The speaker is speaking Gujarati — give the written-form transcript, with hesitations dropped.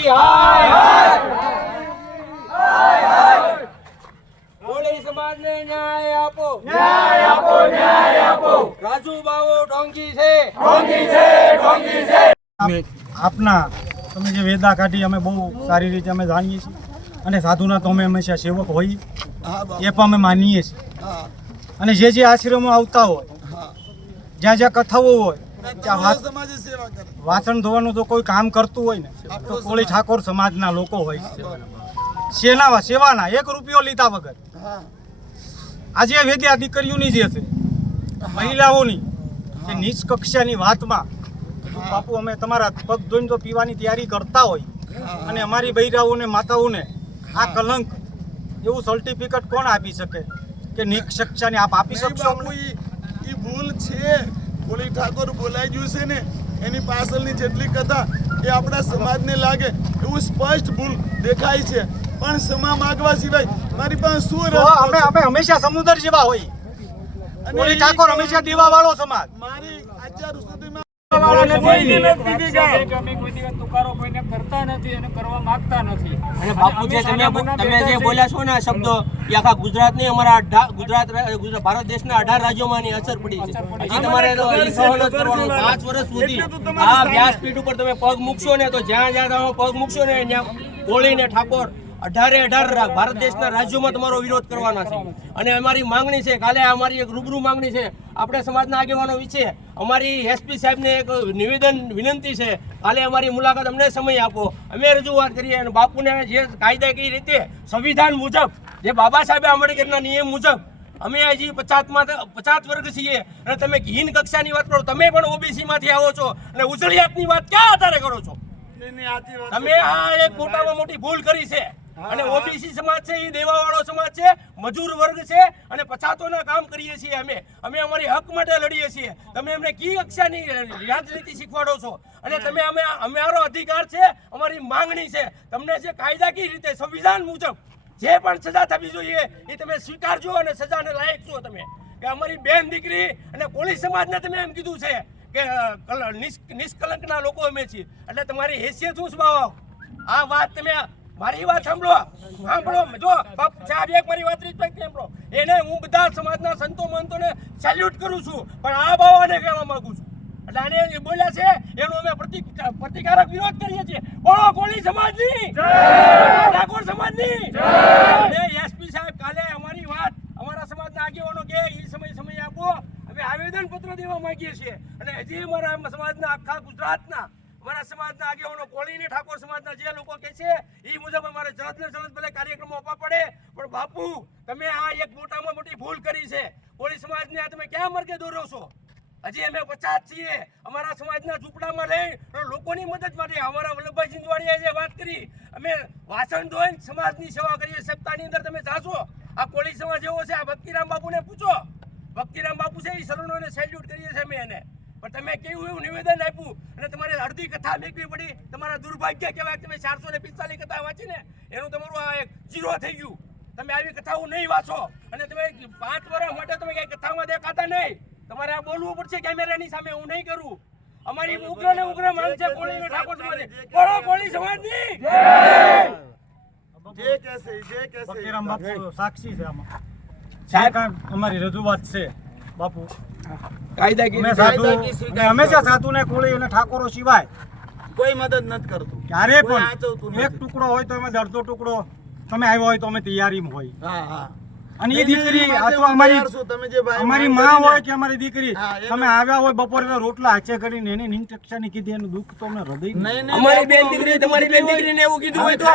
કોળી હાય કોળી સમાજને ન્યાય આપો, ન્યાય આપો, ન્યાય આપો. રાજુ બાવો ઢોંગી છે, ઢોંગી છે, ઢોંગી છે. આપના તમે જે વેદા કાઢી અમે બહુ સારી રીતે અમે જાણીએ છીએ અને સાધુના તો અમે હંમેશા સેવક હોઈએ એ પણ અમે માનીએ છીએ. અને જે આશ્રમો આવતા હોય, જ્યાં જ્યાં કથાઓ હોય ત્યાં વાસણ ધોવાનું તો કોઈ કામ કરતું હોય ને તો કોળી ઠાકોર સમાજના લોકો હોય છે. સેવાના 1 રૂપિયો લીધા વગર આજે વેદ્યા દીકરીઓની જે છે મહિલાઓની જે નીચ કક્ષાની વાતમાં બાપુ અમે તમારા પગ ધોઈને તો પીવાની તૈયારી કરતા હોય અને અમારી બૈરાઓને માતાઓને આ કલંક એવું સર્ટિફિકેટ કોણ આપી શકે કે નીચ કક્ષાની આપ આપી શકશો? એ ભૂલ છે. કોળી ઠાકોર બોલાઈ ગયું છે ને એની પાછળની જેટલી કથા એ આપણા સમાજને લાગે એવું સ્પષ્ટ ભૂલ દેખાય છે. પણ સમા માગવા સિવાય મારી પાસે શું રહે? અમે હંમેશા સમુદ્ર જેવા હોય. કોળી ઠાકોર હંમેશા દેવા વાળો સમાજ. મારી અત્યાર સુધીમાં તમે જે બોલ્યા છો ને શબ્દો એ આખા ગુજરાતની અમારા ભારત દેશના 18 રાજ્યોમાંની અસર પડી છે. હજી તમારે 5 વર્ષ સુધી આ વ્યાસપીઠ ઉપર તમે પગ મૂકશો ને તો જ્યાં જ્યાં તમે પગ મૂકશો ને ત્યાં કોળી ને ઠાકોર 18 ભારત દેશના રાજ્યોમાં તમારો વિરોધ કરવાના છે. અને અમારી માંગણી છે, કાલે અમારી એક રૂબરૂ માંગણી છે આપણે સમાજના આગેવાનો વિશે અમારી એસપી સાહેબને એક નિવેદન વિનંતી છે. કાલે અમારી મુલાકાત અમને સમય આપો, અમે રજૂઆત કરીએ અને બાપુને જે કાયદાકીય રીતે સંવિધાન મુજબ જે બાબા સાહેબ આંબેડકરના નિયમ મુજબ અમે હજી 50 વર્ગ છીએ અને તમે હીન કક્ષાની વાત કરો. તમે પણ ઓબીસી માંથી આવો છો અને ઉજળિયાતની વાત ક્યાં આધારે કરો છો? તમે આ એક મોટામાં મોટી ભૂલ કરી છે. અને ઓબીસી સમાજ છે એ દેવાવાળો સમાજ છે, મજૂર વર્ગ છે અને પછાતોના કામ કરીએ છીએ. અમે અમારી હક માટે લડીએ છીએ. તમે અમને કી કક્ષાની રાજનીતિ શીખવાડો છો? અને તમે અમારો અધિકાર છે, અમારી માંગણી છે, તમને જે કાયદાકીય રીતે સંવિધાન મુજબ જે પણ સજા થવી જોઈએ એ તમે સ્વીકારજો અને સજાને લાયક છો. તમે કે અમારી બેન દીકરી અને કોળી સમાજને તમે એમ કીધું છે કે નિષ્કલંકના લોકો અમે છીએ, એટલે તમારી હેસિયત શું સ્વભાવ? આ વાત તમે મારી વાત સાંભળો જો સાહેબ એક મારી વાત સાંભળો. એને હું બધા સમાજના સંતો મંતોને સેલ્યુટ કરું છું, પણ આ બાવાને કહેવા માંગુ છું. એટલે આને એ બોલ્યા છે એનો અમે પ્રતિકારક વિરોધ કરીએ છીએ. બોલો કોળી સમાજની જય, ઠાકોર સમાજની જય. અને એસપી સાહેબ કાલે અમારી વાત અમારા સમાજના આગેવાનો કે એ સમય આપો, અમે આવેદન પત્ર દેવા માંગીએ છીએ. અને હજી અમારા સમાજના આખા ગુજરાતના અમારા સમાજના આગેવાનો કોળી ને ઠાકોર સમાજના જે લોકો કહે છે એ મુજબ અમારે જલ્દ ને જલ્દ ભલે કાર્યક્રમો આપવા પડે. પણ બાપુ તમે આ એક મોટામાં મોટી ભૂલ કરી છે. કોળી સમાજને આ તમે ક્યાં માર્ગે દોરો છો? હજી અમે 50 છીએ. અમારા સમાજના ઝૂંપડામાં લઈ લોકોની મદદ માટે અમારા વલ્લભભાઈ જીંદવાડીએ જે વાત કરી, અમે વાસણ ધોઈને સમાજની સેવા કરીએ. સપ્તાહની અંદર તમે જાશો આ કોળી સમાજ એવો છે, આ ભક્તિરામ બાપુને પૂછો. ભક્તિરામ બાપુ છે એ શરણોને સેલ્યુટ કરીએ છીએ અમે એને. પણ તમે કેવું એવું નિવેદન આપ્યું અને તમારે અડધી કથા મેકવી પડી. તમારા દુર્ભાગ્ય કહેવાય. તમે 445 કથા વાંચીને એનું તમારું આ એક 0 થઈ ગયું. તમે આવી કથાઓ નહીં વાંચો અને તમે 5 વર્ષ માટે તમે કઈ કથામાં દેખાતા નહીં. તમારે આ બોલવું પડશે કેમેરાની સામે. હું નહીં કરું. અમારી ઉગ્ર ને ઉગ્ર માંગ છે કોળી ને ઠાકોર સમાજની. બોલો કોળી સમાજની જય. જે કહેશે ફકીરામ બાપુ સાક્ષી છે આમાં. સાહેબ અમારી રજૂઆત છે બાપુ. હંમેશા સાધુને કોળી અને ઠાકોરો સિવાય કોઈ મદદ નથી કરતું. ક્યારે પણ એક ટુકડો હોય તો એમાં અડધો ટુકડો તમે આવ્યો હોય તો અમે તૈયારીમાં હોય. અને એ દીકરી અથવા અમારી માં હોય કે અમારી દીકરી તમે આવ્યા હોય બપોરે રોટલા હાચે કરીને એની નીંદ કક્ષાની કીધી એનું દુઃખ તો અમને હૃદય. અમારી બેન દીકરી તમારી બેન દીકરીને એવું કીધું હોય તો